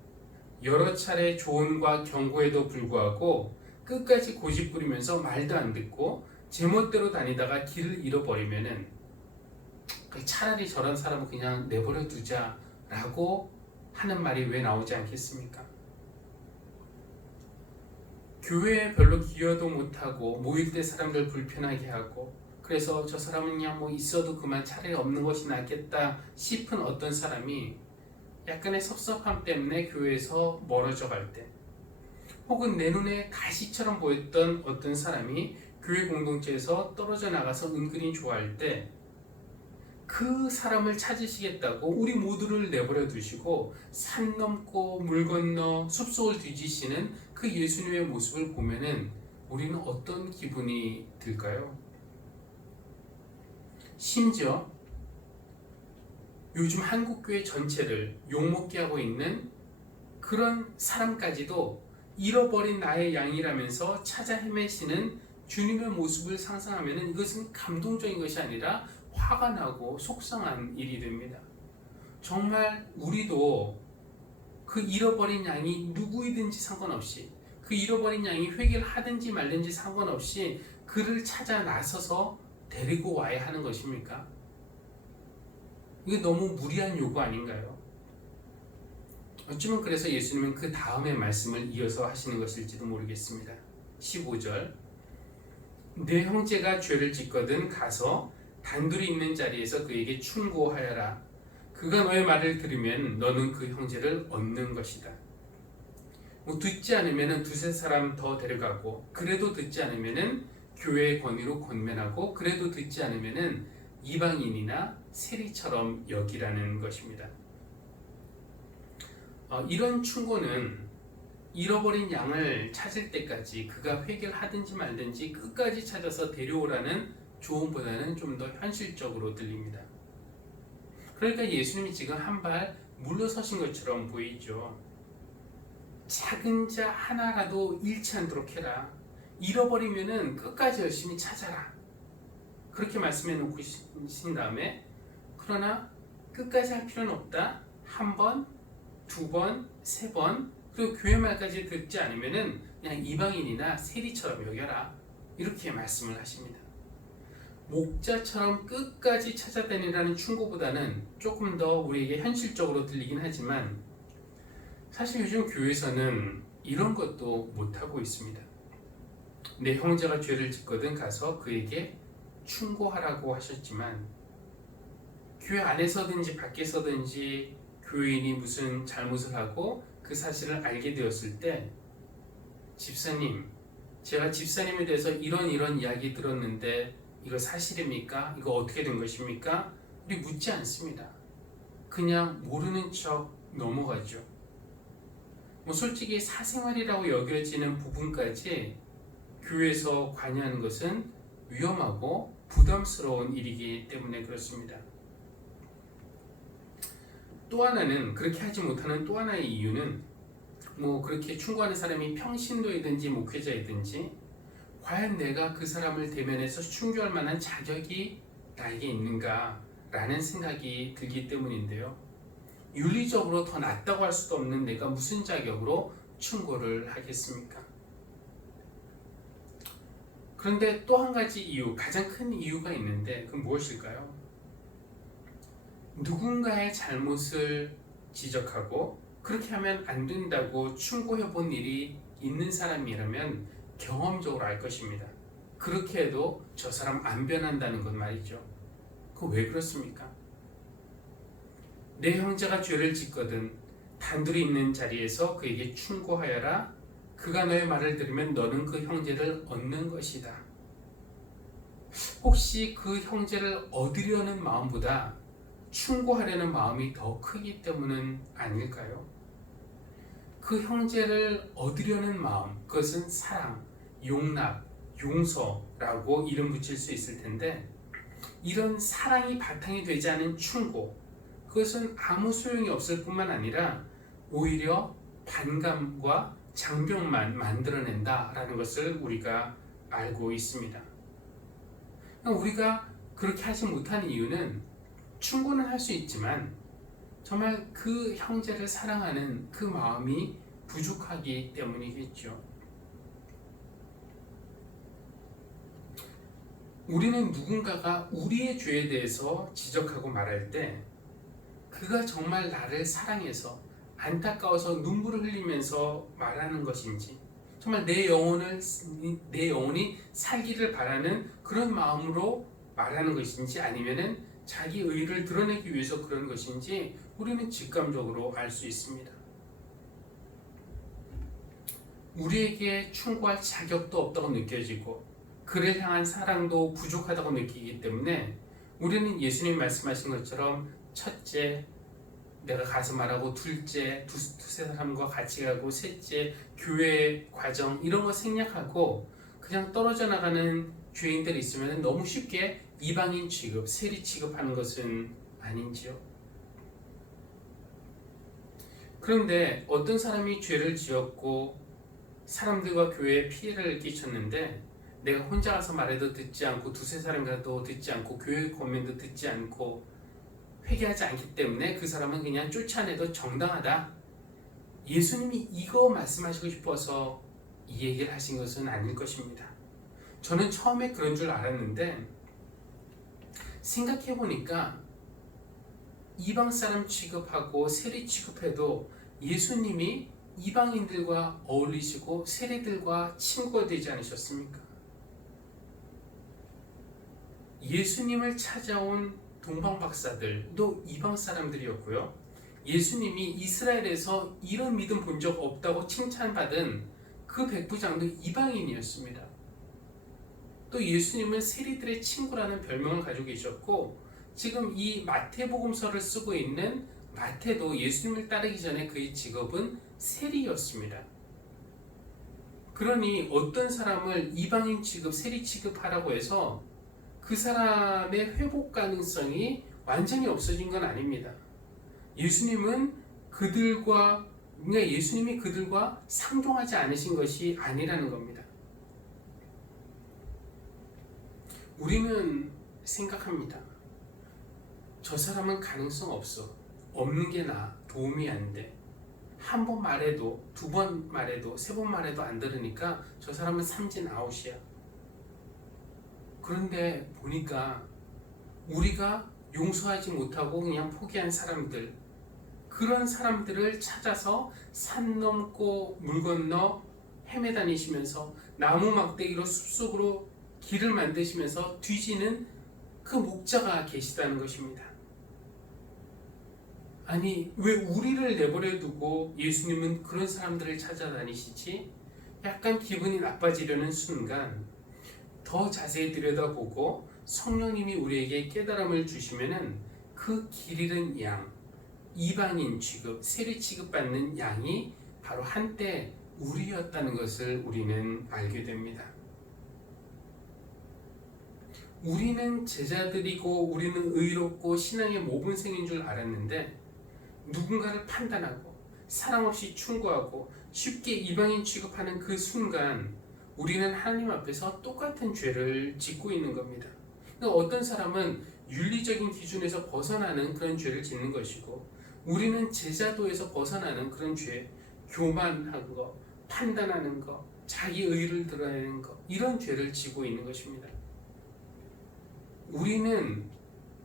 여러 차례 조언과 경고에도 불구하고 끝까지 고집부리면서 말도 안 듣고 제멋대로 다니다가 길을 잃어버리면은 차라리 저런 사람은 그냥 내버려 두자라고 하는 말이 왜 나오지 않겠습니까? 교회에 별로 기여도 못하고 모일 때 사람들 불편하게 하고, 그래서 저 사람은 그냥 있어도 그만 차라리 없는 것이 낫겠다 싶은 어떤 사람이 약간의 섭섭함 때문에 교회에서 멀어져 갈 때, 혹은 내 눈에 가시처럼 보였던 어떤 사람이 교회 공동체에서 떨어져 나가서 은근히 좋아할 때, 그 사람을 찾으시겠다고 우리 모두를 내버려 두시고 산 넘고 물 건너 숲속을 뒤지시는 그 예수님의 모습을 보면은 우리는 어떤 기분이 들까요? 심지어 요즘 한국교회 전체를 욕먹게 하고 있는 그런 사람까지도 잃어버린 나의 양이라면서 찾아 헤매시는 주님의 모습을 상상하면 이것은 감동적인 것이 아니라 화가 나고 속상한 일이 됩니다. 정말 우리도 그 잃어버린 양이 누구이든지 상관없이, 그 잃어버린 양이 회개를 하든지 말든지 상관없이 그를 찾아 나서서 데리고 와야 하는 것입니까? 이게 너무 무리한 요구 아닌가요? 어쩌면 그래서 예수님은 그 다음의 말씀을 이어서 하시는 것일지도 모르겠습니다. 15절, 내 형제가 죄를 짓거든 가서 단둘이 있는 자리에서 그에게 충고하여라. 그가 너의 말을 들으면 너는 그 형제를 얻는 것이다. 듣지 않으면 두세 사람 더 데려가고, 그래도 듣지 않으면 교회의 권위로 권면하고, 그래도 듣지 않으면 이방인이나 세리처럼 여기라는 것입니다. 이런 충고는 잃어버린 양을 찾을 때까지 그가 회개를 하든지 말든지 끝까지 찾아서 데려오라는 조언보다는 좀 더 현실적으로 들립니다. 그러니까 예수님이 지금 한 발 물러서신 것처럼 보이죠. 작은 자 하나라도 잃지 않도록 해라. 잃어버리면은 끝까지 열심히 찾아라. 그렇게 말씀해 놓으신 다음에, 그러나 끝까지 할 필요는 없다. 한 번, 두 번, 세 번, 그리고 교회 말까지 듣지 않으면은 그냥 이방인이나 세리처럼 여겨라. 이렇게 말씀을 하십니다. 목자처럼 끝까지 찾아다니라는 충고보다는 조금 더 우리에게 현실적으로 들리긴 하지만 사실 요즘 교회에서는 이런 것도 못하고 있습니다. 내 형제가 죄를 짓거든 가서 그에게 충고하라고 하셨지만 교회 안에서든지 밖에서든지 교인이 무슨 잘못을 하고 그 사실을 알게 되었을 때 집사님, 제가 집사님에 대해서 이런 이야기 들었는데 이거 사실입니까? 이거 어떻게 된 것입니까? 우리 묻지 않습니다. 그냥 모르는 척 넘어가죠. 뭐 솔직히 사생활이라고 여겨지는 부분까지 교회에서 관여하는 것은 위험하고 부담스러운 일이기 때문에 그렇습니다. 또 하나는 그렇게 하지 못하는 또 하나의 이유는 뭐 그렇게 충고하는 사람이 평신도이든지 목회자이든지 과연 내가 그 사람을 대면해서 충고할 만한 자격이 나에게 있는가 라는 생각이 들기 때문인데요. 윤리적으로 더 낫다고 할 수도 없는 내가 무슨 자격으로 충고를 하겠습니까? 그런데 또 한 가지 이유, 가장 큰 이유가 있는데 그건 무엇일까요? 누군가의 잘못을 지적하고 그렇게 하면 안 된다고 충고해 본 일이 있는 사람이라면 경험적으로 알 것입니다. 그렇게 해도 저 사람 안 변한다는 건 말이죠. 그거 왜 그렇습니까? 내 형제가 죄를 짓거든 단둘이 있는 자리에서 그에게 충고하여라. 그가 너의 말을 들으면 너는 그 형제를 얻는 것이다. 혹시 그 형제를 얻으려는 마음보다 충고하려는 마음이 더 크기 때문은 아닐까요? 그 형제를 얻으려는 마음, 그것은 사랑, 용납, 용서라고 이름 붙일 수 있을 텐데 이런 사랑이 바탕이 되지 않은 충고, 그것은 아무 소용이 없을 뿐만 아니라 오히려 반감과 장벽만 만들어낸다라는 것을 우리가 알고 있습니다. 우리가 그렇게 하지 못하는 이유는 충고는 할 수 있지만 정말 그 형제를 사랑하는 그 마음이 부족하기 때문이겠죠. 우리는 누군가가 우리의 죄에 대해서 지적하고 말할 때 그가 정말 나를 사랑해서 안타까워서 눈물을 흘리면서 말하는 것인지 정말 내 영혼이 살기를 바라는 그런 마음으로 말하는 것인지 아니면은 자기 의의를 드러내기 위해서 그런 것인지 우리는 직감적으로 알 수 있습니다. 우리에게 충고할 자격도 없다고 느껴지고 그를 향한 사랑도 부족하다고 느끼기 때문에 우리는 예수님 말씀하신 것처럼 첫째, 내가 가서 말하고 둘째, 두세 사람과 같이 가고 셋째, 교회 과정 이런 거 생략하고 그냥 떨어져 나가는 죄인들이 있으면 너무 쉽게 이방인 취급, 세리 취급하는 것은 아닌지요? 그런데 어떤 사람이 죄를 지었고 사람들과 교회에 피해를 끼쳤는데 내가 혼자 가서 말해도 듣지 않고 두세 사람과도 듣지 않고 교회 권면도 듣지 않고 회개하지 않기 때문에 그 사람은 그냥 쫓아내도 정당하다. 예수님이 이거 말씀하시고 싶어서 이 얘기를 하신 것은 아닐 것입니다. 저는 처음에 그런 줄 알았는데 생각해보니까 이방 사람 취급하고 세리 취급해도 예수님이 이방인들과 어울리시고 세리들과 친구가 되지 않으셨습니까? 예수님을 찾아온 동방박사들도 이방 사람들이었고요. 예수님이 이스라엘에서 이런 믿음 본 적 없다고 칭찬받은 그 백부장도 이방인이었습니다. 또 예수님은 세리들의 친구라는 별명을 가지고 계셨고 지금 이 마태복음서를 쓰고 있는 마태도 예수님을 따르기 전에 그의 직업은 세리였습니다. 그러니 어떤 사람을 이방인 취급, 세리 취급하라고 해서 그 사람의 회복 가능성이 완전히 없어진 건 아닙니다. 예수님이 그들과 상종하지 않으신 것이 아니라는 겁니다. 우리는 생각합니다. 저 사람은 가능성 없어. 없는 게 나아. 도움이 안 돼. 한 번 말해도, 두 번 말해도, 세 번 말해도 안 들으니까 저 사람은 삼진 아웃이야. 그런데 보니까 우리가 용서하지 못하고 그냥 포기한 사람들, 그런 사람들을 찾아서 산 넘고 물 건너 헤매다니시면서 나무 막대기로 숲속으로 길을 만드시면서 뒤지는 그 목자가 계시다는 것입니다. 아니, 왜 우리를 내버려 두고 예수님은 그런 사람들을 찾아다니시지? 약간 기분이 나빠지려는 순간 더 자세히 들여다보고 성령님이 우리에게 깨달음을 주시면은 그 길 잃은 양, 이방인 취급, 세리 취급받는 양이 바로 한때 우리였다는 것을 우리는 알게 됩니다. 우리는 제자들이고 우리는 의롭고 신앙의 모범생인 줄 알았는데 누군가를 판단하고 사랑 없이 충고하고 쉽게 이방인 취급하는 그 순간 우리는 하나님 앞에서 똑같은 죄를 짓고 있는 겁니다. 그러니까 어떤 사람은 윤리적인 기준에서 벗어나는 그런 죄를 짓는 것이고 우리는 제자도에서 벗어나는 그런 죄, 교만한 거, 판단하는 거, 자기 의를 드러내는 거, 이런 죄를 지고 있는 것입니다. 우리는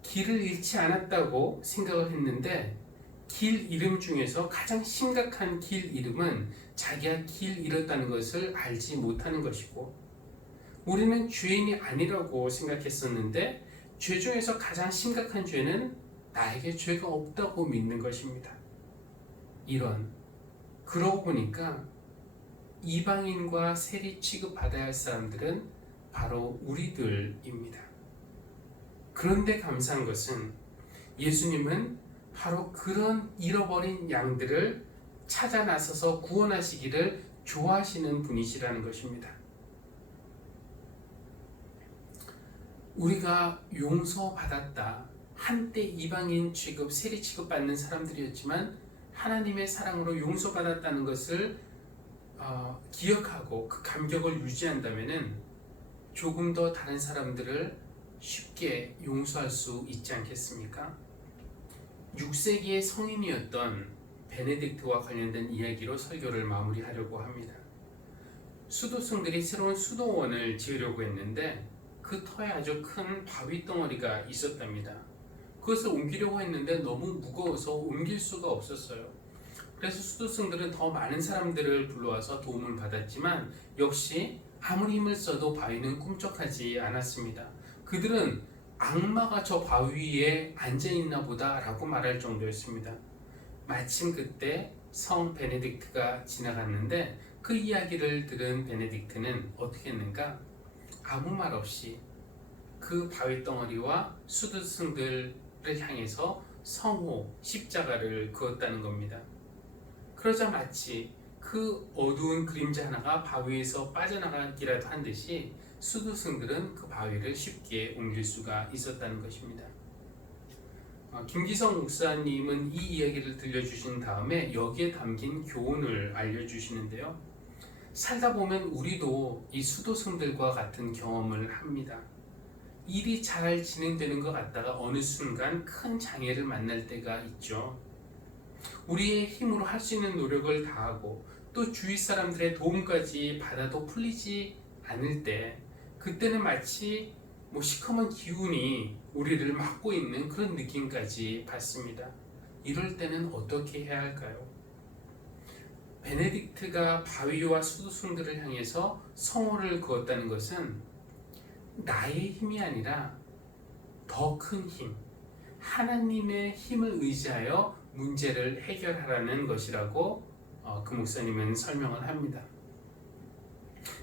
길을 잃지 않았다고 생각을 했는데 길 잃음 중에서 가장 심각한 길 잃음은 자기가 길 잃었다는 것을 알지 못하는 것이고 우리는 죄인이 아니라고 생각했었는데 죄 중에서 가장 심각한 죄는 나에게 죄가 없다고 믿는 것입니다. 그러고 보니까 이방인과 세리 취급받아야 할 사람들은 바로 우리들입니다. 그런데 감사한 것은 예수님은 바로 그런 잃어버린 양들을 찾아 나서서 구원하시기를 좋아하시는 분이시라는 것입니다. 우리가 용서받았다. 한때 이방인 취급, 세리 취급받는 사람들이었지만 하나님의 사랑으로 용서받았다는 것을 기억하고 그 감격을 유지한다면 조금 더 다른 사람들을 쉽게 용서할 수 있지 않겠습니까? 6세기의 성인이었던 베네딕트와 관련된 이야기로 설교를 마무리하려고 합니다. 수도승들이 새로운 수도원을 지으려고 했는데 그 터에 아주 큰 바위 덩어리가 있었답니다. 그것을 옮기려고 했는데 너무 무거워서 옮길 수가 없었어요. 그래서 수도승들은 더 많은 사람들을 불러와서 도움을 받았지만 역시 아무리 힘을 써도 바위는 꿈쩍하지 않았습니다. 그들은 악마가 저 바위 위에 앉아있나 보다 라고 말할 정도였습니다. 마침 그때 성 베네딕트가 지나갔는데 그 이야기를 들은 베네딕트는 어떻게 했는가? 아무 말 없이 그 바위 덩어리와 수도승들을 향해서 성호, 십자가를 그었다는 겁니다. 그러자 마치 그 어두운 그림자 하나가 바위에서 빠져나가기라도 한 듯이 수도승들은 그 바위를 쉽게 옮길 수가 있었다는 것입니다. 김기성 목사님은 이 이야기를 들려주신 다음에 여기에 담긴 교훈을 알려주시는데요. 살다 보면 우리도 이 수도승들과 같은 경험을 합니다. 일이 잘 진행되는 것 같다가 어느 순간 큰 장애를 만날 때가 있죠. 우리의 힘으로 할 수 있는 노력을 다하고 또 주위 사람들의 도움까지 받아도 풀리지 않을 때 그때는 마치 시커먼 기운이 우리를 막고 있는 그런 느낌까지 받습니다. 이럴 때는 어떻게 해야 할까요? 베네딕트가 바위와 수도승들을 향해서 성호를 그었다는 것은 나의 힘이 아니라 더 큰 힘, 하나님의 힘을 의지하여 문제를 해결하라는 것이라고 그 목사님은 설명을 합니다.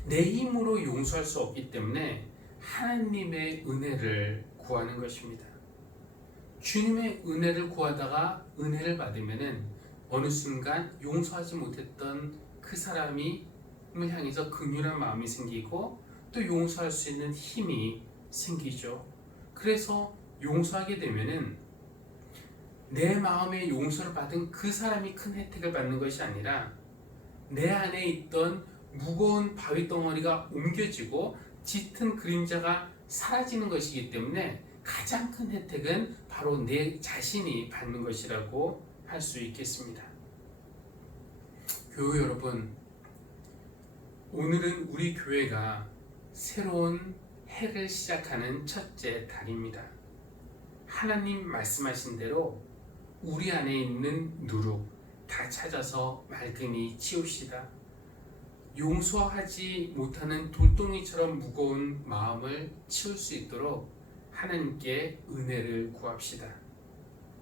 내 힘으로 용서할 수 없기 때문에 하나님의 은혜를 구하는 것입니다. 주님의 은혜를 구하다가 은혜를 받으면은 어느 순간 용서하지 못했던 그 사람을 향해서 긍휼한 마음이 생기고 또 용서할 수 있는 힘이 생기죠. 그래서 용서하게 되면은 내 마음에 용서를 받은 그 사람이 큰 혜택을 받는 것이 아니라 내 안에 있던 무거운 바위 덩어리가 옮겨지고 짙은 그림자가 사라지는 것이기 때문에 가장 큰 혜택은 바로 내 자신이 받는 것이라고 할 수 있겠습니다. 교회 여러분, 오늘은 우리 교회가 새로운 해를 시작하는 첫째 달입니다. 하나님 말씀하신 대로 우리 안에 있는 누룩 다 찾아서 말끔히 치웁시다. 용서하지 못하는 돌덩이처럼 무거운 마음을 치울 수 있도록 하나님께 은혜를 구합시다.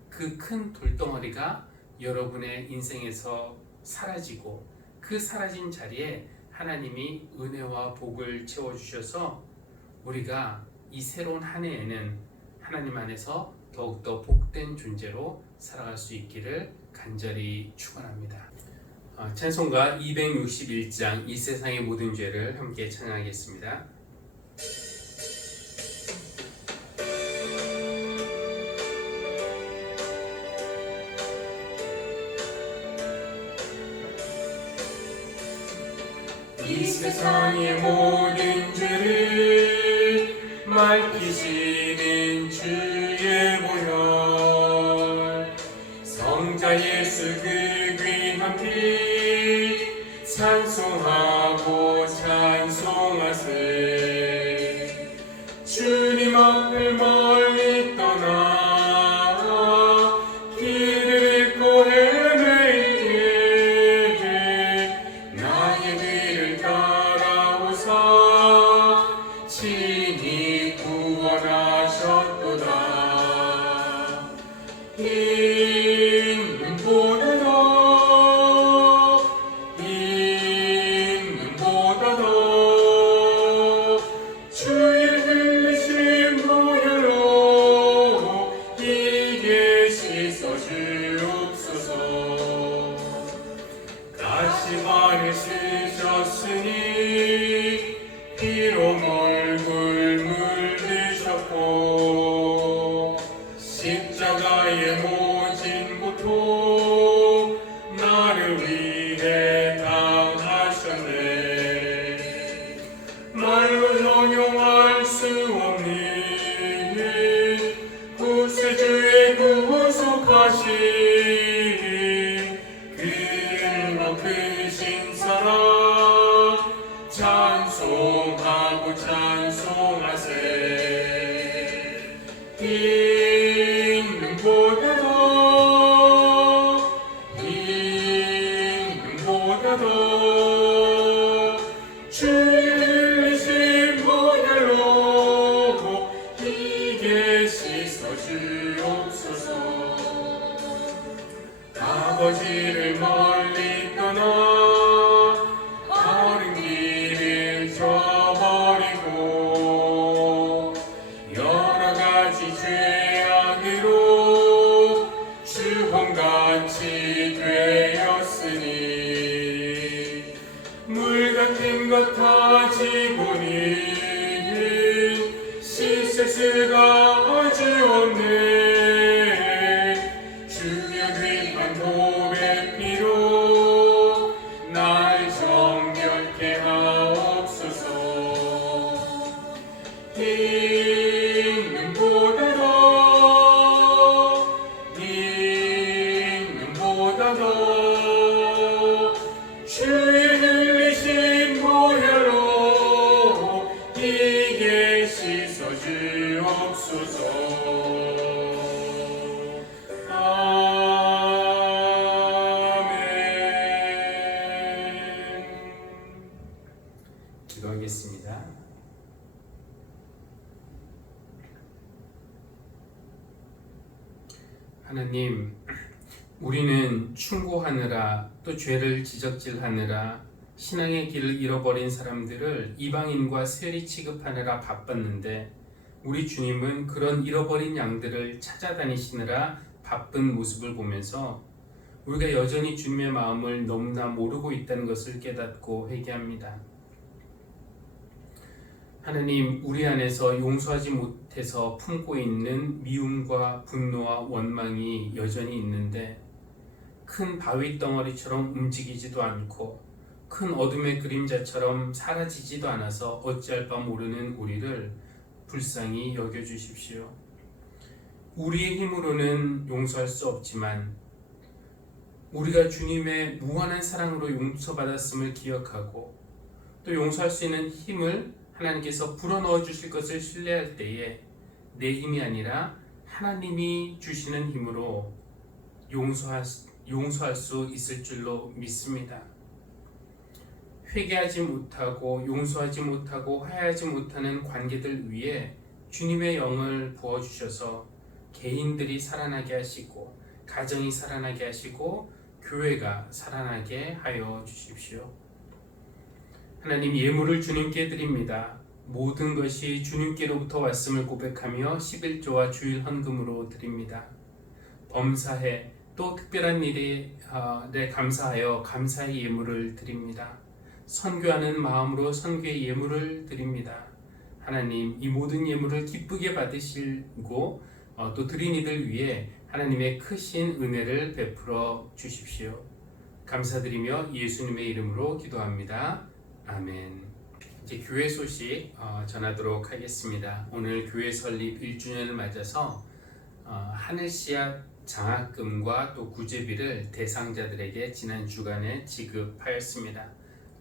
그 큰 돌덩어리가 여러분의 인생에서 사라지고 그 사라진 자리에 하나님이 은혜와 복을 채워주셔서 우리가 이 새로운 한 해에는 하나님 안에서 더욱더 복된 존재로 살아갈 수 있기를 간절히 축원합니다. 찬송가 261장 이 세상의 모든 죄를 함께 찬양하겠습니다. 이 세상의 모든 죄를 맑히시는 주의 보혈, 성자 예수 그 귀한 피 찬송하고 찬송하세. 주님 앞을 멀리 떠나 길을 잃고 헤맬 때 나의 뒤를 따라오사 친히 구원하셨도다. 흰 눈보다 더 주의 흘리신 보혈로 이게 씻어주옵소서. 다시 발을 쓰셨으니 피로 얼굴 물드셨고 십자가의 모진 고통 나를 위해 당하셨네. 말로 형용할 수 없는 구세주의 구속하신 그 크신 사랑 찬송하고 찬송하세. 흰 눈보다 더 주의 흘리신 보혈로 이게 씻어주옵소서. 아버지를 멀리 떠나 바른 길을 저버리고 여러 가지 죄악으로 주홍같이 되었으니 물 같은 것 가지고는 씻을 수가 아주 없네. 주의 귀한 보배 피로 날 정결케 하옵소서. 흰 눈보다 더 주의 흘리신 보혈로 이게 씻어주옵소서. 아멘. 기도하겠습니다. 하나님, 우리는 충고하느라 또 죄를 지적질하느라 신앙의 길을 잃어버린 사람들을 이방인과 세리 취급하느라 바빴는데 우리 주님은 그런 잃어버린 양들을 찾아다니시느라 바쁜 모습을 보면서 우리가 여전히 주님의 마음을 너무나 모르고 있다는 것을 깨닫고 회개합니다. 하나님, 우리 안에서 용서하지 못해서 품고 있는 미움과 분노와 원망이 여전히 있는데 큰 바위 덩어리처럼 움직이지도 않고 큰 어둠의 그림자처럼 사라지지도 않아서 어찌할 바 모르는 우리를 불쌍히 여겨주십시오. 우리의 힘으로는 용서할 수 없지만 우리가 주님의 무한한 사랑으로 용서받았음을 기억하고 또 용서할 수 있는 힘을 하나님께서 불어넣어 주실 것을 신뢰할 때에 내 힘이 아니라 하나님이 주시는 힘으로 용서할 수 있을 줄로 믿습니다. 회개하지 못하고 용서하지 못하고 화해하지 못하는 관계들 위에 주님의 영을 부어주셔서 개인들이 살아나게 하시고 가정이 살아나게 하시고 교회가 살아나게 하여 주십시오. 하나님, 예물을 주님께 드립니다. 모든 것이 주님께로부터 왔음을 고백하며 11조와 주일 헌금으로 드립니다. 범사에 또 특별한 일에 감사하여 감사의 예물을 드립니다. 선교하는 마음으로 선교의 예물을 드립니다. 하나님, 이 모든 예물을 기쁘게 받으시고 또 드린 이들 위해 하나님의 크신 은혜를 베풀어 주십시오. 감사드리며 예수님의 이름으로 기도합니다. 아멘. 이제 교회 소식 전하도록 하겠습니다. 오늘 교회 설립 1주년을 맞아서 하늘씨앗 장학금과 또 구제비를 대상자들에게 지난 주간에 지급하였습니다.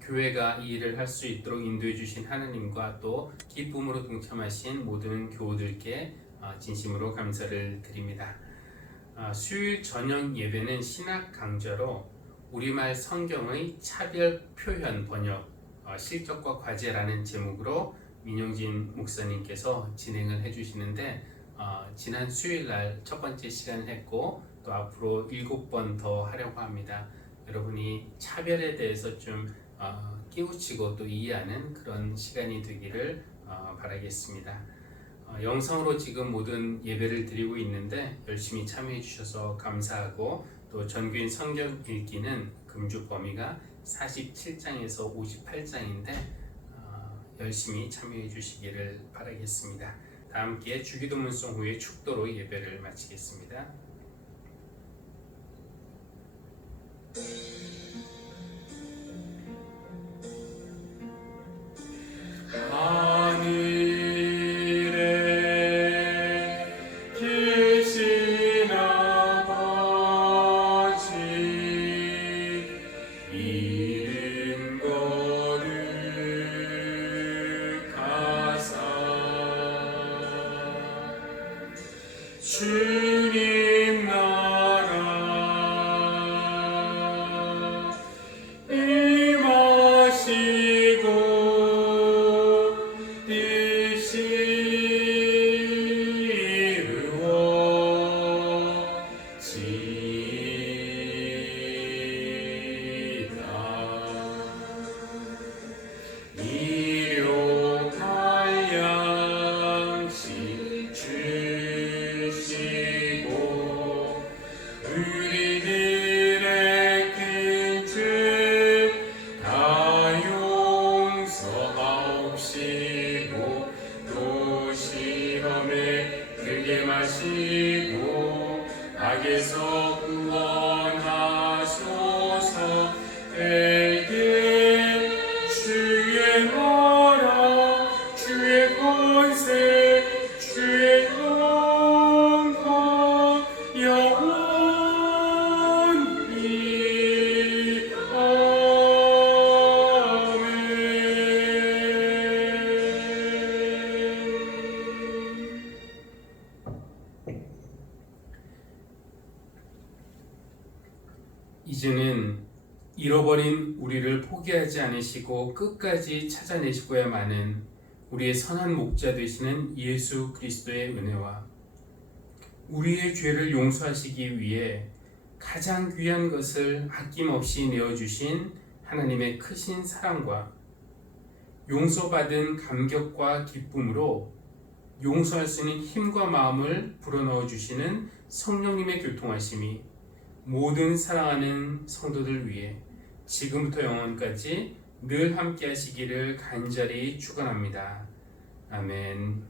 교회가 이 일을 할 수 있도록 인도해 주신 하나님과 또 기쁨으로 동참하신 모든 교우들께 진심으로 감사를 드립니다. 수요일 저녁 예배는 신학 강좌로 우리말 성경의 차별 표현 번역 실적과 과제라는 제목으로 민용진 목사님께서 진행을 해주시는데 지난 수요일 날 첫 번째 시간을 했고 또 앞으로 7번 더 하려고 합니다. 여러분이 차별에 대해서 좀 깨우치고 또 이해하는 그런 시간이 되기를 바라겠습니다. 영상으로 지금 모든 예배를 드리고 있는데 열심히 참여해 주셔서 감사하고 또 전교인 성경 읽기는 금주 범위가 47장에서 58장인데 열심히 참여해 주시기를 바라겠습니다. 다 함께 주기도문송 후에 축도로 예배를 마치겠습니다. 주님 나라 임하시고 뜻이 이루어지이다. 일용할 양식 주시고 우리들의 큰 죄 다 용서하옵시고 또 시험에 들게 마시고 악에서 구원하소서. 에게 주의 나라 주의 권세 주의 영광 영원히 아멘. 이제는 잃어버린 우리를 포기하지 않으시고 끝까지 찾아내시고야마는 우리의 선한 목자 되시는 예수 그리스도의 은혜와 우리의 죄를 용서하시기 위해 가장 귀한 것을 아낌없이 내어주신 하나님의 크신 사랑과 용서받은 감격과 기쁨으로 용서할 수 있는 힘과 마음을 불어넣어 주시는 성령님의 교통하심이 모든 사랑하는 성도들 위해 지금부터 영원까지 늘 함께 하시기를 간절히 축원합니다. 아멘.